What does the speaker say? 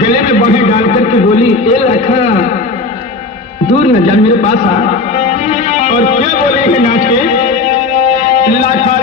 गले में बाहें डाल करके बोली, ए लाखा दूर न जा, मेरे पास आ। और क्या बोले है नाच के, लाखा